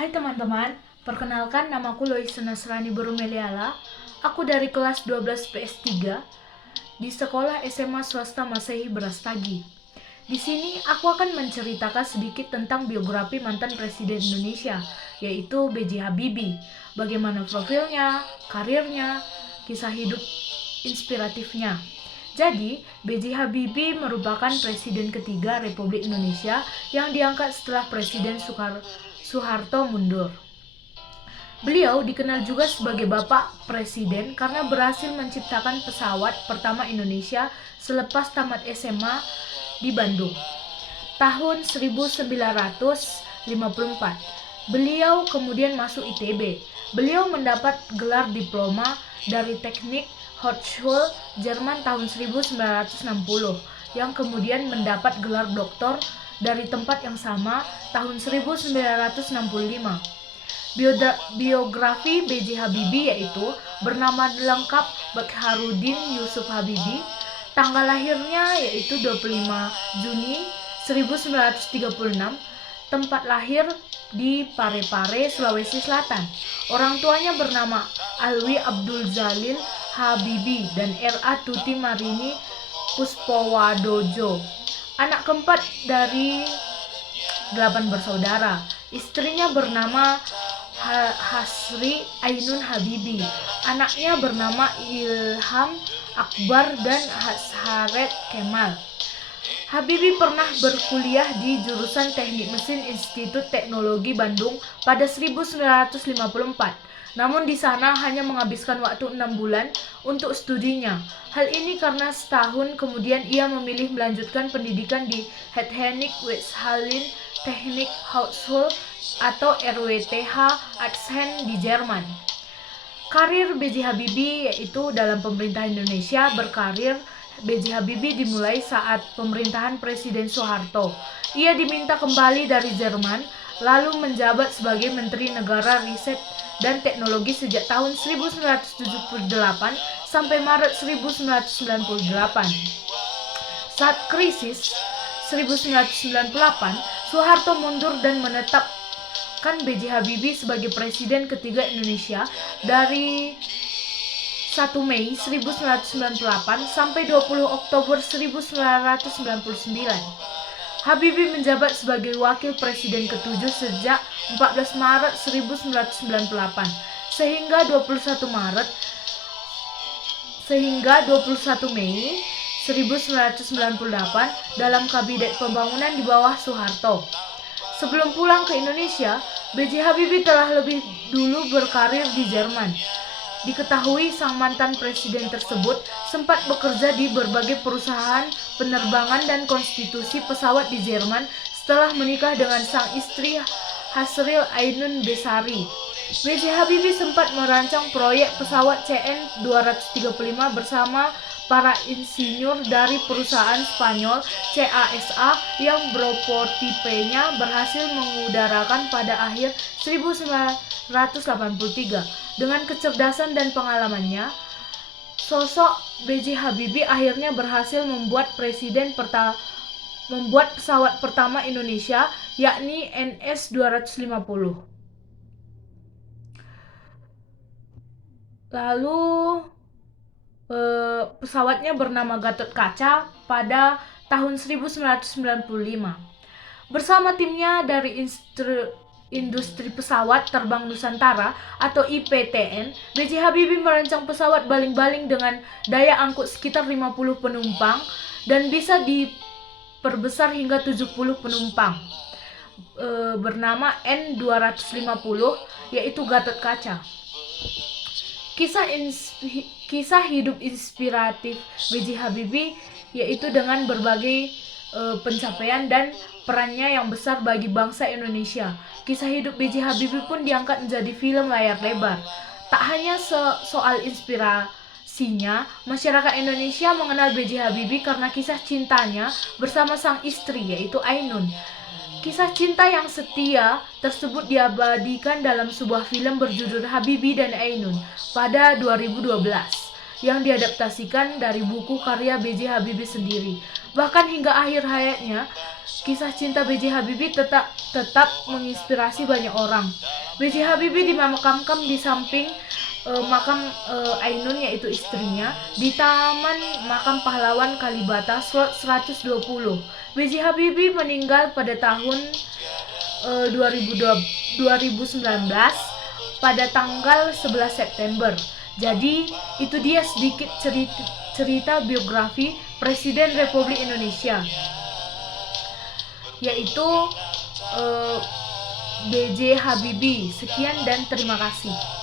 Hai teman-teman, perkenalkan namaku Loisa Nasrani Borumeliala. Aku dari kelas 12 PS3 di sekolah SMA swasta Masehi Brastagi. Di sini aku akan menceritakan sedikit tentang biografi mantan Presiden Indonesia, yaitu B.J. Habibie. Bagaimana profilnya, karirnya, kisah hidup inspiratifnya. Jadi, B.J. Habibie merupakan presiden ketiga Republik Indonesia yang diangkat setelah Presiden Soeharto mundur. Beliau dikenal juga sebagai Bapak Presiden karena berhasil menciptakan pesawat pertama Indonesia selepas tamat SMA di Bandung. Tahun 1954, beliau kemudian masuk ITB. Beliau mendapat gelar diploma dari Teknik Hochschule Jerman tahun 1960, yang kemudian mendapat gelar doktor dari tempat yang sama tahun 1965. Biografi B.J. Habibie yaitu bernama lengkap Bakharudin Yusuf Habibie, tanggal lahirnya yaitu 25 Juni 1936, tempat lahir di Parepare, Sulawesi Selatan. Orang tuanya bernama Alwi Abdul Jalil Habibie dan R.A. Tuti Marini Puspowadojo. Anak keempat dari 8 bersaudara. Istrinya bernama Hasri Ainun Habibie. Anaknya bernama Ilham Akbar dan Hasharet Kemal. Habibie pernah berkuliah di jurusan Teknik Mesin Institut Teknologi Bandung pada 1954. Namun di sana hanya menghabiskan waktu 6 bulan untuk studinya. Hal ini karena setahun kemudian ia memilih melanjutkan pendidikan di Technische Westfalen Technik Hochschule atau RWTH Aachen di Jerman. Karir B.J. Habibie yaitu dalam pemerintahan Indonesia. Berkarir B.J. Habibie dimulai saat pemerintahan Presiden Soeharto. Ia diminta kembali dari Jerman, lalu menjabat sebagai Menteri Negara Riset dan Teknologi sejak tahun 1978 sampai Maret 1998. Saat krisis 1998, Soeharto mundur dan menetapkan B.J. Habibie sebagai Presiden ketiga Indonesia dari 1 Mei 1998 sampai 20 Oktober 1999. Habibie menjabat sebagai Wakil Presiden ke-7 sejak 14 Maret 1998 sehingga 21 Mei 1998 dalam Kabinet Pembangunan di bawah Soeharto. Sebelum pulang ke Indonesia, B.J. Habibie telah lebih dulu berkarir di Jerman. Diketahui sang mantan presiden tersebut sempat bekerja di berbagai perusahaan penerbangan dan konstruksi pesawat di Jerman setelah menikah dengan sang istri Hasril Ainun Besari. B.J. Habibie sempat merancang proyek pesawat CN-235 bersama para insinyur dari perusahaan Spanyol CASA yang prototipenya berhasil mengudarakan pada akhir 1983. Dengan kecerdasan dan pengalamannya, sosok B.J. Habibie akhirnya berhasil membuat pesawat pertama Indonesia, yakni NS-250. Lalu pesawatnya bernama Gatot Kaca pada tahun 1995. Bersama timnya dari Industri Pesawat Terbang Nusantara atau IPTN, B.J. Habibie merancang pesawat baling-baling dengan daya angkut sekitar 50 penumpang dan bisa diperbesar hingga 70 penumpang. Bernama N250, yaitu Gatot Kaca. Kisah hidup inspiratif B.J. Habibie yaitu dengan berbagai pencapaian dan perannya yang besar bagi bangsa Indonesia. Kisah hidup B.J. Habibie pun diangkat menjadi film layar lebar. Tak hanya soal inspirasinya, masyarakat Indonesia mengenal B.J. Habibie karena kisah cintanya bersama sang istri yaitu Ainun. Kisah cinta yang setia tersebut diabadikan dalam sebuah film berjudul Habibie dan Ainun pada 2012. yang diadaptasikan dari buku karya B.J. Habibie sendiri. Bahkan hingga akhir hayatnya, kisah cinta B.J. Habibie tetap menginspirasi banyak orang. B.J. Habibie dimakamkan di samping makam Ainun, yaitu istrinya, di Taman Makam Pahlawan Kalibata, Slot 120. B.J. Habibie meninggal pada tahun 2019 pada tanggal 11 September. Jadi itu dia sedikit cerita biografi Presiden Republik Indonesia, yaitu B.J. Habibie. Sekian dan terima kasih.